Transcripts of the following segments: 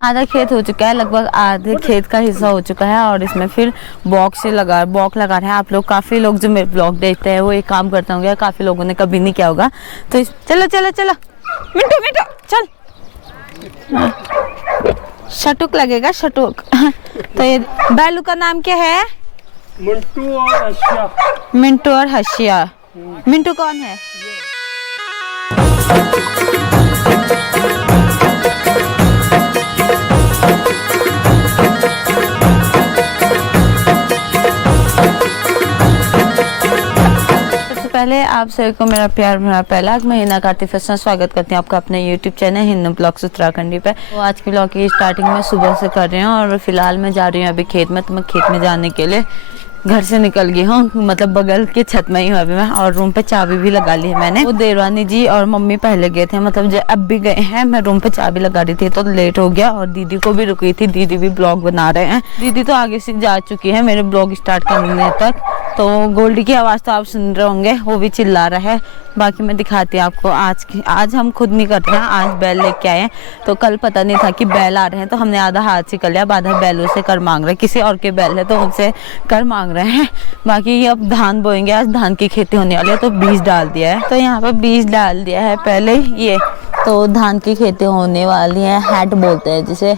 आधा खेत हो चुका है, लगभग आधे खेत का हिस्सा हो चुका है और इसमें फिर बॉक लगा रहे हैं। आप लोग काफ़ी लोग जो मेरे ब्लॉग देखते हैं वो एक काम करते होंगे, काफ़ी लोगों ने कभी नहीं किया होगा। तो चलो चलो चलो मिंटू मिंटू चल, शटुक लगेगा शटुक। तो ये बैलू का नाम क्या है? मिंटू और हशिया। मिंटू और हशिया। मिंटू कौन है? पहले आप सभी को मेरा प्यार भरा पहला महीना का आर्टिफिशियल स्वागत करती हूँ आपका अपने YouTube channel Hindu blogs Uttarakhandi पे। तो आज की ब्लॉग की स्टार्टिंग में सुबह से कर रही हूँ और फिलहाल मैं जा रही हूँ अभी खेत में। तो मैं खेत में जाने के लिए घर से निकल गई हूँ, मतलब बगल के छत में ही हूँ अभी मैं, और रूम पे चाबी भी लगा ली है मैंने। वो देरवानी जी और मम्मी पहले गए थे, मतलब जो अब भी गए हैं। मैं रूम पे चाबी लगा रही थी तो लेट हो गया और दीदी को भी रुकी थी, दीदी भी ब्लॉग बना रहे हैं। दीदी तो आगे से जा चुकी है मेरे ब्लॉग स्टार्ट करने तक। तो गोल्डी की आवाज़ तो आप सुन रहे होंगे, वो भी चिल्ला रहा है। बाकी मैं दिखाती हूँ आपको। आज हम खुद नहीं कर रहे हैं, आज बैल लेके आए हैं। तो कल पता नहीं था कि बैल आ रहे हैं, तो हमने आधा हाथ से कर लिया, आधा बैलों से कर मांग रहे हैं। किसी और के बैल है तो उनसे कर मांग रहे हैं। बाकी ये अब धान बोएंगे, आज धान की खेती होने वाली है तो बीज डाल दिया है। तो यहाँ पर बीज डाल दिया है पहले ये, तो धान की खेती होने वाली है। हैट बोलते हैं जिसे,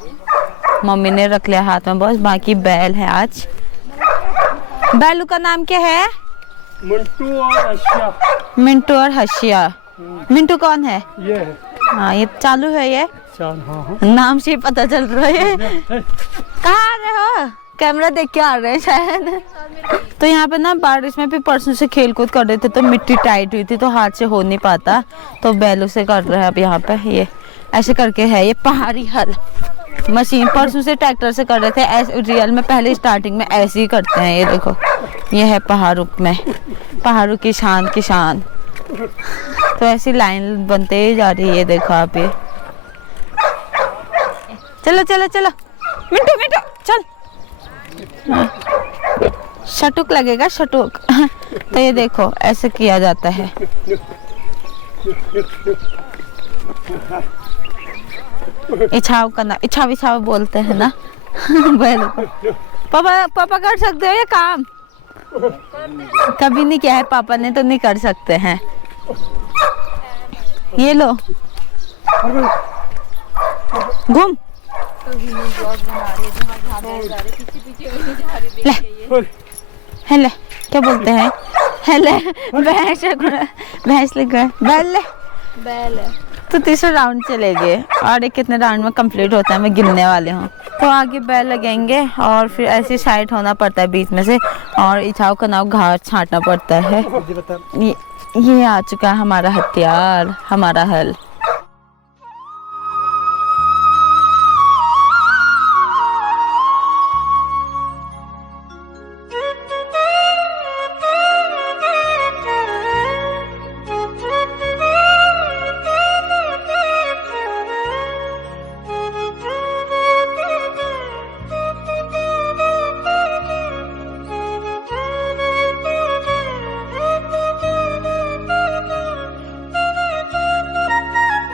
मम्मी ने रख लिया हाथ में बस। बाकी बैल है आज। बैलू का नाम क्या है? मिंटू और हशिया। मिंटू और हशिया। मिंटू कौन है? ये है। हाँ ये चालू है ये। हाँ। नाम से पता चल रहा है। कहाँ आ रहे हो? कैमरा देख के आ रहे हैं शायद। तो यहाँ पे ना बारिश में भी परसों से खेल कूद कर रहे थे तो मिट्टी टाइट हुई थी तो हाथ से हो नहीं पाता, तो बैलों से कर रहे हैं अब। यहाँ पे ये ऐसे करके है, ये पहाड़ी हल मशीन। परसों से ट्रैक्टर से कर रहे थे, ऐसे रियल में पहले स्टार्टिंग में ऐसे ही करते हैं। ये देखो, ये है पहाड़ों में, पहाड़ों की शान की शान। तो ऐसी लाइन बनते ही जा रही है। ये देखो आप, ये चलो चलो चलो मिंटू मिंटू चल, शटुक लगेगा शटुक। तो ये देखो ऐसे किया जाता है। इछाव करना, इछाव इछाव बोलते हैं ना। पापा कर सकते हो ये काम? कभी नहीं किया है पापा ने तो नहीं कर सकते हैं। ये लो घूम ले, हेले क्या बोलते हैं? हेले भैंस ले गए, बैल ले। तो तीसरा राउंड चले गए और एक कितने राउंड में कंप्लीट होता है मैं गिनने वाले हूँ। तो आगे बैल लगेंगे और फिर ऐसे साइड होना पड़ता है बीच में से, और इछाव का नाव घास छांटना पड़ता है। ये आ चुका है हमारा हथियार, हमारा हल।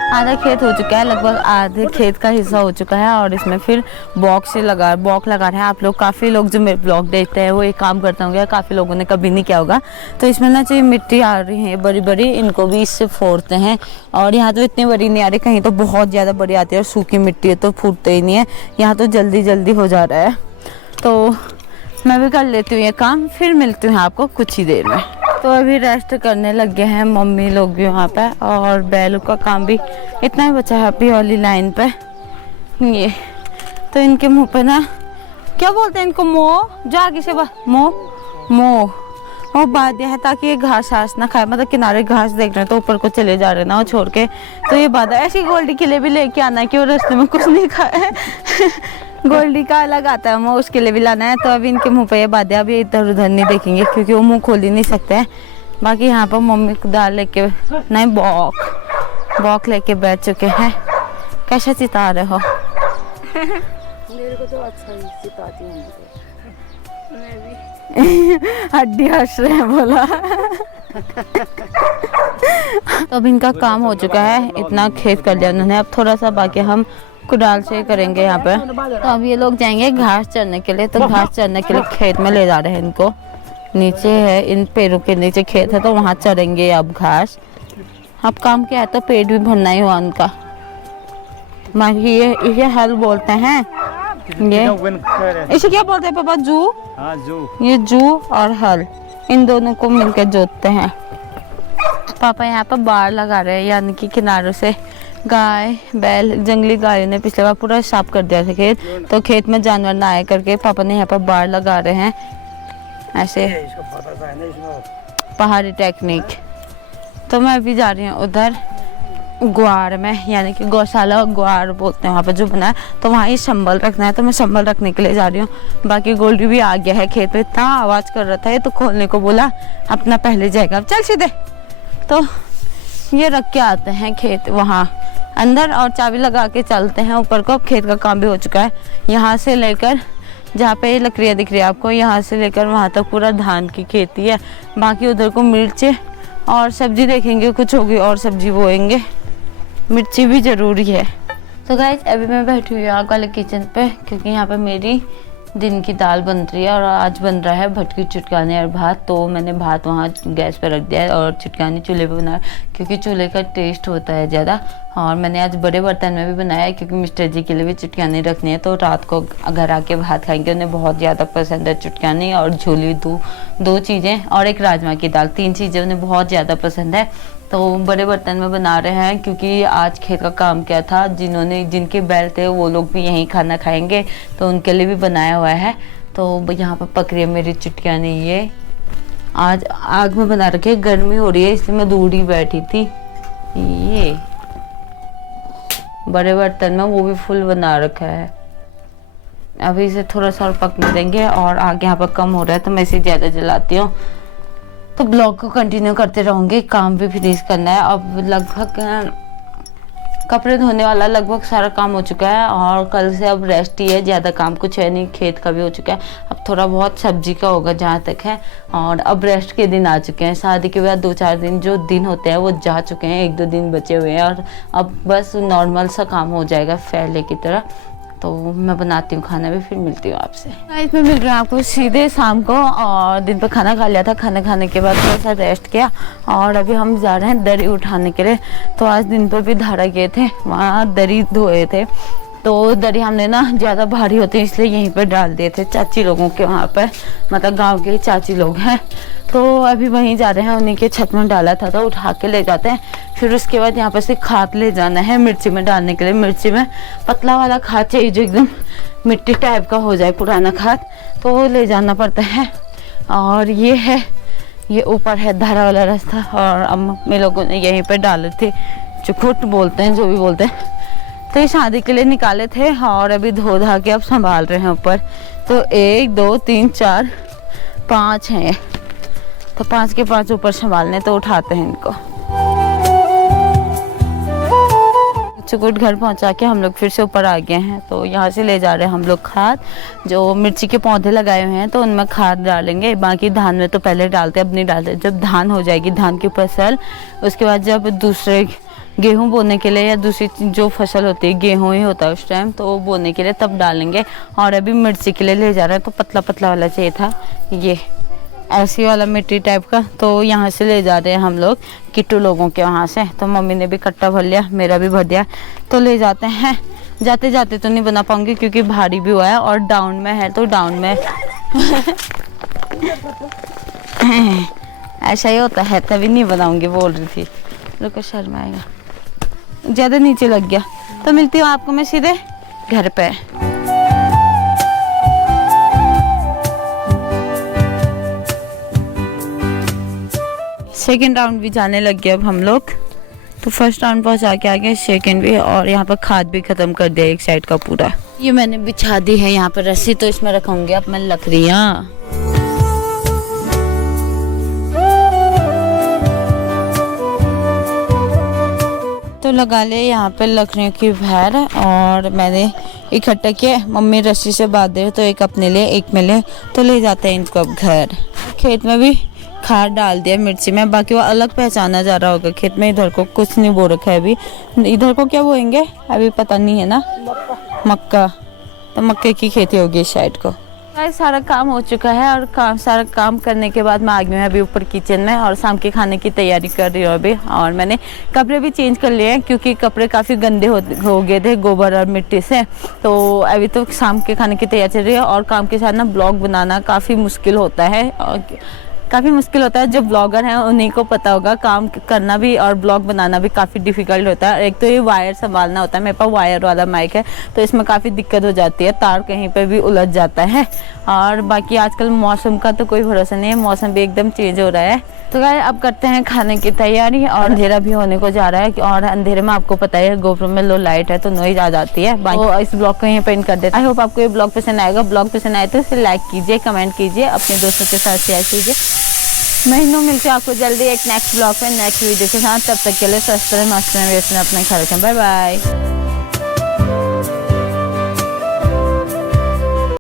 आधा खेत हो चुका है, लगभग आधे खेत का हिस्सा हो चुका है और इसमें फिर बॉक लगा रहे हैं। आप लोग काफ़ी लोग जो मेरे ब्लॉग देखते हैं वो एक काम करते होंगे, काफ़ी लोगों ने कभी नहीं किया होगा। तो इसमें ना जो मिट्टी आ रही है बड़ी बड़ी, इनको भी इससे फोड़ते हैं। और यहाँ तो इतनी बड़ी नहीं आ रही, कहीं तो बहुत ज़्यादा बड़ी आती है और सूखी मिट्टी है तो फूटते ही नहीं है। यहाँ तो जल्दी जल्दी हो जा रहा है। तो मैं भी कर लेती हूँ ये काम, फिर मिलती हूँ आपको कुछ ही देर में। तो अभी रेस्ट करने लग गए हैं मम्मी लोग भी वहाँ पे, और बैलों का काम भी इतना ही बचा है अभी वाली लाइन पे। ये तो इनके मुंह पे ना क्या बोलते हैं इनको, मोह, जो आगे से मोह वो बांध दिया है ताकि ये घास ना खाए। मतलब किनारे घास देख रहे हैं तो ऊपर को चले जा रहे हैं ना वो छोड़ के, तो ये बांधा। ऐसी गोल्डी के लिए भी लेके आना है कि वो रास्ते में कुछ नहीं खाए। गोल्डी का अलग आता है, मुँह उसके लिए भी लाना है। तो अभी इनके मुंह पे ये बात है, अभी इधर उधर नहीं देखेंगे क्योंकि वो मुंह खोल ही नहीं सकते हैं। बाकी यहाँ पर मम्मी को दाल लेके नहीं बॉक लेके बैठ चुके हैं। कैसे चिता रहे हो? मेरे को तो अच्छा ही चिताती हूँ। मैं भी हड्डी हंस रहे हैं बोला। तो अब इनका काम हो चुका है, इतना खेत कर लिया उन्होंने। अब थोड़ा सा बाकी हम कुदाल से करेंगे यहाँ पे। तो अब ये लोग जाएंगे घास चरने के लिए, तो घास चरने के लिए खेत में ले जा रहे हैं इनको। नीचे है, इन पेड़ों के नीचे खेत है, तो वहाँ चरेंगे अब घास। अब काम क्या है, तो पेट भी भरना ही हुआ उनका। ये हल बोलते हैं, ये इसे क्या बोलते हैं पापा? जू? हाँ जू। ये जू और हल, इन दोनों को मिलकर जोतते हैं। पापा यहाँ पर बाड़ लगा रहे हैं, यानी कि किनारों से गाय बैल, जंगली गायों ने पिछले बार पूरा साफ कर दिया था खेत, तो खेत में जानवर ना आए करके पापा ने यहाँ पर बाड़ लगा रहे हैं ऐसे, पहाड़ी टेक्निक। तो मैं अभी जा रही हूँ उधर ग्वार में, यानी कि गौशाला ग्वार बोलते हैं वहाँ पर जो बना है, तो वहाँ ही संभल रखना है, तो मैं संभल रखने के लिए जा रही हूँ। बाकी गोल्डी भी आ गया है खेत में, इतना आवाज़ कर रहा था ये, तो खोलने को बोला, अपना पहले जाएगा। अब चल सीधे। तो ये रख के आते हैं खेत वहाँ अंदर और चाबी लगा के चलते हैं ऊपर को। अब खेत का काम भी हो चुका है, यहाँ से लेकर जहाँ पे लकड़ियाँ दिख रही है आपको, यहाँ से लेकर वहाँ तक पूरा धान की खेती है। बाकी उधर को मिर्च और सब्जी देखेंगे, कुछ होगी और सब्जी बोएंगे, मिर्ची भी ज़रूरी है। तो गाइस अभी मैं बैठी हुई हूँ आग वाले किचन पे, क्योंकि यहाँ पे मेरी दिन की दाल बन रही है और आज बन रहा है भटकी चुटकाने और भात। तो मैंने भात वहाँ गैस पे रख दिया है और चुटकानी चूल्हे पे बनाया, क्योंकि चूल्हे का टेस्ट होता है ज़्यादा। और मैंने आज बड़े बर्तन में भी बनाया है, क्योंकि मिस्टर जी के लिए भी चुटकानी रखनी है, तो रात को घर आके भात खाएंगे। उन्हें बहुत ज़्यादा पसंद है चुटकानी और झोली, दो चीज़ें और एक राजमा की दाल, 3 चीज़ें उन्हें बहुत ज़्यादा पसंद है। तो बड़े बर्तन में बना रहे हैं, क्योंकि आज खेत का काम क्या था, जिनके बैल थे वो लोग भी यहीं खाना खाएंगे, तो उनके लिए भी बनाया हुआ है। तो यहाँ पर पक रही है मेरी चुटकानी। ये आज आग में बना रखी है, गर्मी हो रही है इसलिए मैं दूर ही बैठी थी। ये बड़े बर्तन में वो भी फुल बना रखा है। अभी इसे थोड़ा सा और पकने देंगे, और आग यहाँ पर कम हो रहा है तो मैं इसे ज़्यादा जलाती हूँ। तो ब्लॉग को कंटिन्यू करते रहूँगी, काम भी फिनिश करना है। अब लगभग कपड़े धोने वाला लगभग सारा काम हो चुका है, और कल से अब रेस्ट ही है, ज़्यादा काम कुछ है नहीं, खेत का भी हो चुका है। अब थोड़ा बहुत सब्जी का होगा जहाँ तक है, और अब रेस्ट के दिन आ चुके हैं। शादी के बाद 2-4 दिन जो दिन होते हैं वो जा चुके हैं, 1-2 दिन बचे हुए हैं, और अब बस नॉर्मल सा काम हो जाएगा पहले की तरह। तो मैं बनाती हूँ खाना भी, फिर मिलती हूँ आपसे। इसमें मिल रहा है आपको सीधे शाम को, और दिन पर खाना खा लिया था, खाना खाने के बाद थोड़ा सा रेस्ट किया, और अभी हम जा रहे हैं दरी उठाने के लिए। तो आज दिन पर भी धारा गए थे, वहाँ दरी धोए थे, तो दरी हमने ना ज़्यादा भारी होती है इसलिए यहीं पर डाल दिए थे चाची लोगों के वहाँ पर, मतलब गाँव के चाची लोग हैं, तो अभी वहीं जा रहे हैं, उन्हीं के छत में डाला था तो उठा के ले जाते हैं। फिर उसके बाद यहाँ पर से खाद ले जाना है मिर्ची में डालने के लिए। मिर्ची में पतला वाला खाद चाहिए जो एकदम मिट्टी टाइप का हो जाए, पुराना खाद, तो वो ले जाना पड़ता है। और ये है, ये ऊपर है धारा वाला रास्ता, और अम्मी लोगों ने यहीं पर डाले थे, चुखुट बोलते हैं, जो भी बोलते हैं। तो ये शादी के लिए निकाले थे, और अभी धो धा के अब संभाल रहे हैं ऊपर। तो 1 2 3 4 5 हैं, तो 5 के 5 ऊपर संभालने, तो उठाते हैं इनको। चुकुट घर पहुंचा के हम लोग फिर से ऊपर आ गए हैं। तो यहाँ से ले जा रहे हैं हम लोग खाद, जो मिर्ची के पौधे लगाए हुए हैं तो उनमें खाद डालेंगे। बाकी धान में तो पहले डालते, अब नहीं डालते। जब धान हो जाएगी, धान की फसल, उसके बाद जब दूसरे गेहूं बोने के लिए या दूसरी जो फसल होती है, गेहूं ही होता है उस टाइम, तो वो बोने के लिए तब डालेंगे। और अभी मिर्ची के लिए ले जा रहे हैं, तो पतला पतला वाला चाहिए था, ये ऐसी वाला मिट्टी टाइप का। तो यहाँ से ले जा रहे हैं हम लोग किट्टू लोगों के वहाँ से। तो मम्मी ने भी कट्टा भर लिया, मेरा भी भर दिया, तो ले जाते हैं। जाते जाते तो नहीं बना पाऊंगी क्योंकि भारी भी हुआ है, और डाउन में है, तो डाउन में ऐसा ही होता है, तभी नहीं बनाऊंगी बोल रही थी। रुको, शर्म आएगा, ज़्यादा नीचे लग गया। तो मिलती हूँ आपको मैं सीधे घर पे। सेकेंड राउंड भी जाने लग गए अब हम लोग। तो फर्स्ट राउंड पहुंचा के आगे, सेकेंड भी, और यहाँ पर खाद भी खत्म कर दिया एक साइड का पूरा। ये मैंने बिछा दी है यहाँ पर रस्सी, तो इसमें रखूंगी अब मैं लकड़ियाँ। तो लगा ले यहाँ पे लकड़ियों की भैर, और मैंने इकट्ठा किया। मम्मी रस्सी से बांध दे, तो एक अपने लिए एक मिले, तो ले जाते हैं इनको अब घर। खेत में भी खाद डाल दिया मिर्ची में, बाकी वो अलग पहचाना जा रहा होगा खेत में। इधर को कुछ नहीं बो रखा है अभी, इधर को क्या बोएंगे अभी पता नहीं है ना, मक्का, तो मक्के की खेती होगी शायद को। सारा काम हो चुका है और सारा काम करने के बाद मैं आ गई हूँ अभी ऊपर किचन में और शाम के खाने की तैयारी कर रही हूँ अभी। और मैंने कपड़े भी चेंज कर लिए हैं क्योंकि कपड़े काफ़ी गंदे हो गए थे गोबर और मिट्टी से। तो अभी तो शाम के खाने की तैयारी चल रही है और काम के साथ ना ब्लॉग बनाना काफ़ी मुश्किल होता है, काफ़ी मुश्किल होता है। जो ब्लॉगर हैं उन्हीं को पता होगा, काम करना भी और ब्लॉग बनाना भी काफ़ी डिफ़िकल्ट होता है। एक तो ये वायर संभालना होता है, मेरे पास वायर वाला माइक है तो इसमें काफ़ी दिक्कत हो जाती है, तार कहीं पे भी उलझ जाता है। और बाकी आजकल मौसम का तो कोई भरोसा नहीं है, मौसम भी एकदम चेंज हो रहा है। तो गाइस अब करते हैं खाने की तैयारी और अंधेरा भी होने को जा रहा है और अंधेरे में आपको पता है गोप्रो में लो लाइट है तो नॉइज आ जाती है। तो इस ब्लॉग को यहीं पे एंड कर देते हैं। आई होप आपको ये ब्लॉग पसंद आएगा। ब्लॉग पसंद आए तो इसे लाइक कीजिए, कमेंट कीजिए, अपने दोस्तों के साथ शेयर कीजिए। महीनों मिलते हैं आपको जल्दी एक नेक्स्ट ब्लॉग पे नेक्स्ट वीडियो के साथ। तब तक के लिए स्वस्थ रहें, मस्त रहें, अपने ख्याल रखें। Bye bye.